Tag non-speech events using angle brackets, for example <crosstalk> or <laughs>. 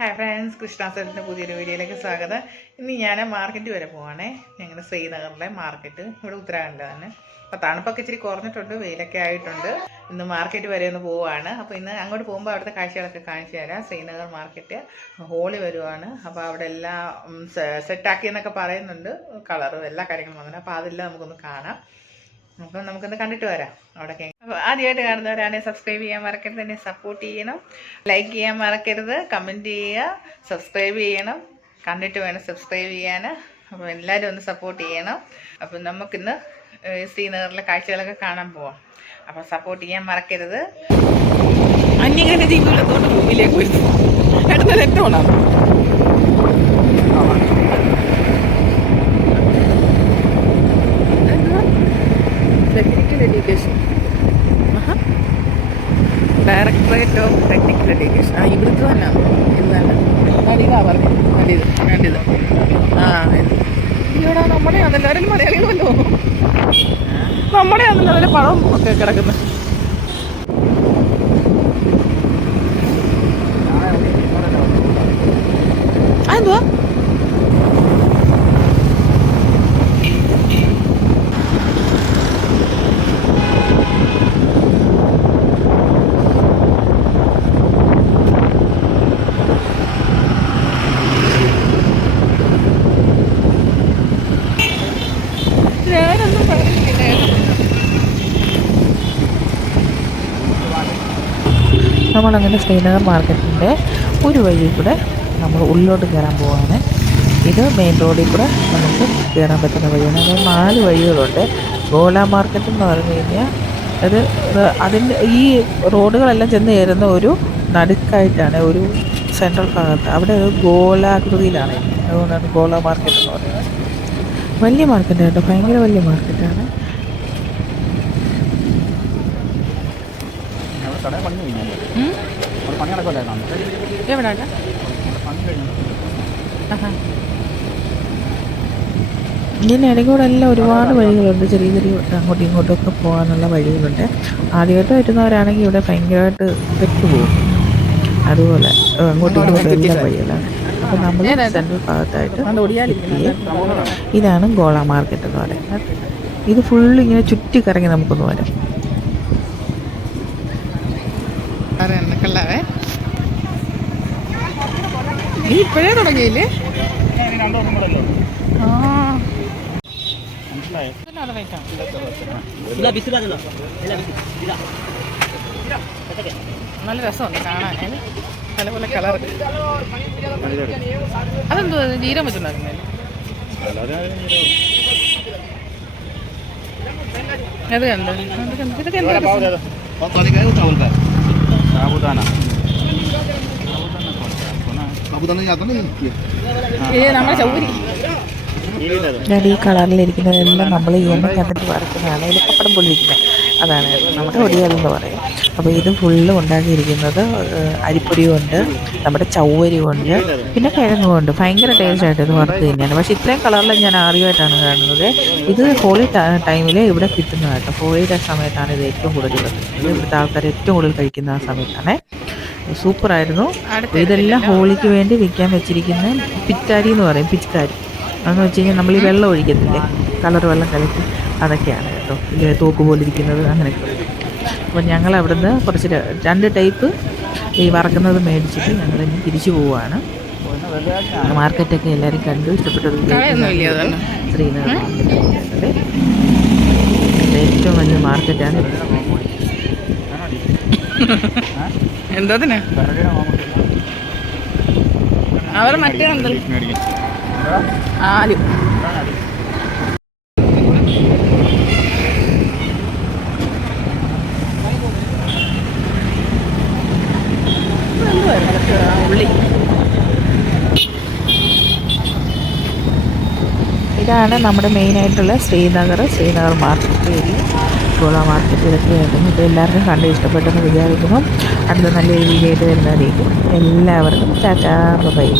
Hi friends കൃഷ്ണാസരത്തിന്റെ പുതിയൊരു വീഡിയോയിലേക്ക് സ്വാഗതം. ഇന്ന് ഞാൻ മാർക്കറ്റ് വരെ പോവാണേ. ഞങ്ങളുടെ ശ്രീനഗറിലെ മാർക്കറ്റ് ഇവിടെ ഉത്തരാഖണ്ഡിൽ തന്നെ അപ്പോൾ തണുപ്പൊക്കെ ഇച്ചിരി കുറഞ്ഞിട്ടുണ്ട് വെയിലൊക്കെ ആയിട്ടുണ്ട്. ഇന്ന് മാർക്കറ്റ് വരെ ഒന്ന് പോവുകയാണ് അപ്പോൾ ഇന്ന് അങ്ങോട്ട് പോകുമ്പോൾ അവിടുത്തെ കാഴ്ചകളൊക്കെ കാണിച്ചു തരാം. ശ്രീനഗർ മാർക്കറ്റ് ഹോളി വരുവാണ്. അപ്പോൾ അവിടെ എല്ലാം സെറ്റാക്കി എന്നൊക്കെ പറയുന്നുണ്ട്. കളറും എല്ലാ കാര്യങ്ങളും വന്നിട്ട് അപ്പോൾ അതെല്ലാം നമുക്കൊന്ന് കാണാം. അപ്പം നമുക്കൊന്ന് കണ്ടിട്ട് വരാം അവിടെയൊക്കെ അപ്പോൾ ആദ്യമായിട്ട് കാണുന്നവരാണെങ്കിൽ സബ്സ്ക്രൈബ് ചെയ്യാൻ മറക്കരുത് എന്നെ സപ്പോർട്ട് ചെയ്യണം. ലൈക്ക് ചെയ്യാൻ മറക്കരുത് കമന്റ് ചെയ്യുക സബ്സ്ക്രൈബ് ചെയ്യണം. കണ്ടിട്ട് വേണം സബ്സ്ക്രൈബ് ചെയ്യാൻ അപ്പോൾ എല്ലാവരും ഒന്ന് സപ്പോർട്ട് ചെയ്യണം. അപ്പം നമുക്കിന്ന് ശ്രീനഗറിലെ കാഴ്ചകളൊക്കെ കാണാൻ പോവാം. അപ്പോൾ സപ്പോർട്ട് ചെയ്യാൻ മറക്കരുത്. അന്യഗ്രഹ ജീവികളത്തോട് ഭൂമിയിലേക്ക് വരുന്നു. എടുത്തത് technical education directorate of technical education ആ ഇവിടുത്തെ തന്നെ. തന്നെ. മതിതാ പറഞ്ഞു. മതിയത് വേണ്ടത് ആ ഇവിടെ നമ്മുടെ അതെല്ലാവരും മലയാളികളല്ലോ. നമ്മുടെ അതല്ല അതിലെ പഴം ഒക്കെ കിടക്കുന്നത് നമ്മളങ്ങനെ ശ്രീനഗർ മാർക്കറ്റിന്റെ ഒരു വഴി കൂടെ നമ്മൾ ഉള്ളിലോട്ട് കയറാൻ പോവാണ്. ഇത് മെയിൻ റോഡിൽ കൂടെ നമുക്ക് കയറാൻ പറ്റുന്ന വഴിയാണ്. അതായത് നാല് വഴികളുണ്ട്. ഗോല മാർക്കറ്റ് എന്ന് പറഞ്ഞു കഴിഞ്ഞാൽ അത് അതിന്റെ ഈ റോഡുകളെല്ലാം ചെന്ന് കയറുന്ന ഒരു നടുക്കായിട്ടാണ് ഒരു സെൻട്രൽ ഭാഗത്ത്. അവിടെ ഒരു ഗോലാകൃതിയിലാണ്. അതുകൊണ്ടാണ് ഗോള മാർക്കറ്റ് എന്ന് പറയുന്നത്. വലിയ മാർക്കറ്റ് കേട്ടോ. ഭയങ്കര വലിയ മാർക്കറ്റാണ്. എവിടെ ഇതിന്റെ ഇടയിൽ ഇവിടെ എല്ലാം ഒരുപാട് വഴികളുണ്ട്. ചെറിയ ചെറിയ അങ്ങോട്ടും ഇങ്ങോട്ടും ഒക്കെ പോകാനുള്ള വഴികളുണ്ട്. ആദ്യമായിട്ട് വരുന്നവരാണെങ്കിൽ ഇവിടെ ഭയങ്കരമായിട്ട് പെട്ടുപോകും. അതുപോലെ അങ്ങോട്ടും ഇങ്ങോട്ടും എല്ലാ വഴികളാണ്. അപ്പോൾ നമ്മൾ സെൻട്രൽ ഭാഗത്തായിട്ട് ഇതാണ് ഗോള മാർക്കറ്റ് എന്ന് പറയുന്നത്. ഇത് ഫുള്ള് ഇങ്ങനെ ചുറ്റി കറങ്ങി നമുക്കൊന്ന് വരാം. നീ ഇപ്പോഴേ തുടങ്ങിയില്ലേ. നല്ല രസമുണ്ട് കാണാൻ. പല പല കളർ. അതെന്തോ അത് ജീരം വെച്ചുണ്ടാക്കുന്നല്ലേ അത് കണ്ടോ? ഇതൊക്കെ എന്താ രസം? ഞാൻ ഈ കളറിലിരിക്കുന്നതെല്ലാം നമ്മൾ ഈ എണ്ണ കണ്ടിട്ട് വറക്കുന്നതാണ് എളുപ്പപ്പടം പൊള്ളിയിരിക്കുന്നത് അതാണ് നമ്മുടെ ഒടിയാലെന്ന് പറയും. അപ്പോൾ ഇത് ഫുള്ള് ഉണ്ടാക്കിയിരിക്കുന്നത് അരിപ്പൊടിയുമുണ്ട് നമ്മുടെ ചൗവരിയുമുണ്ട് പിന്നെ കിഴങ്ങുമുണ്ട് ഭയങ്കര ടേസ്റ്റായിട്ട് ഇത് വറുത്ത് തന്നെയാണ്. പക്ഷേ ഇത്രയും കളറിലും ഞാൻ ആദ്യമായിട്ടാണ് കാണുന്നത്. ഇത് ഹോളി ടൈമിൽ ഇവിടെ കിട്ടുന്നതായിട്ട് ഹോളിയുടെ സമയത്താണ് ഇത് ഏറ്റവും കൂടുതൽ ഇവിടുത്തെ ആൾക്കാർ ഏറ്റവും കൂടുതൽ കഴിക്കുന്ന ആ സമയത്താണ്. സൂപ്പറായിരുന്നു. ഇതെല്ലാം ഹോളിക്ക് വേണ്ടി വിൽക്കാൻ വെച്ചിരിക്കുന്ന പിറ്റാരി എന്ന് പറയും പിറ്റാരി. അതെന്ന് വെച്ച് കഴിഞ്ഞാൽ നമ്മൾ ഈ വെള്ളം ഒഴിക്കത്തില്ലേ? കളർ വെള്ളം കലക്കി അതൊക്കെയാണ് കേട്ടോ. ഇല്ലേ തോക്ക് പോലെ ഇരിക്കുന്നത് അങ്ങനെയൊക്കെ. അപ്പോൾ ഞങ്ങൾ അവിടുന്ന് കുറച്ച് രണ്ട് ടൈപ്പ് ഈ വറക്കുന്നത് മേടിച്ചിട്ട് ഞങ്ങൾ ഇനി തിരിച്ചു പോവുകയാണ്. മാർക്കറ്റൊക്കെ എല്ലാവരും കണ്ടു ഇഷ്ടപ്പെട്ടത് ശ്രീനഗർ മാർക്കറ്റ്. ഏറ്റവും വലിയ മാർക്കറ്റാണ്. <laughs> എന്തോതിനാ അവർ മറ്റേ ആലു ഉള്ളി ഇതാണ് നമ്മുടെ മെയിനായിട്ടുള്ള ശ്രീനഗർ ശ്രീനഗർ മാർക്കറ്റ് ഏരിയ. ഗോള മാർക്കറ്റ് ഇതൊക്കെ ആയിരുന്നു ഇത് എല്ലാവർക്കും കണ്ട് ഇഷ്ടപ്പെട്ടെന്ന് വിചാരിക്കുന്നു. അടുത്ത നല്ല വീഡിയോ ആയിട്ട് വരുന്നതായിരിക്കും. എല്ലാവർക്കും ടാറ്റാ ബൈ.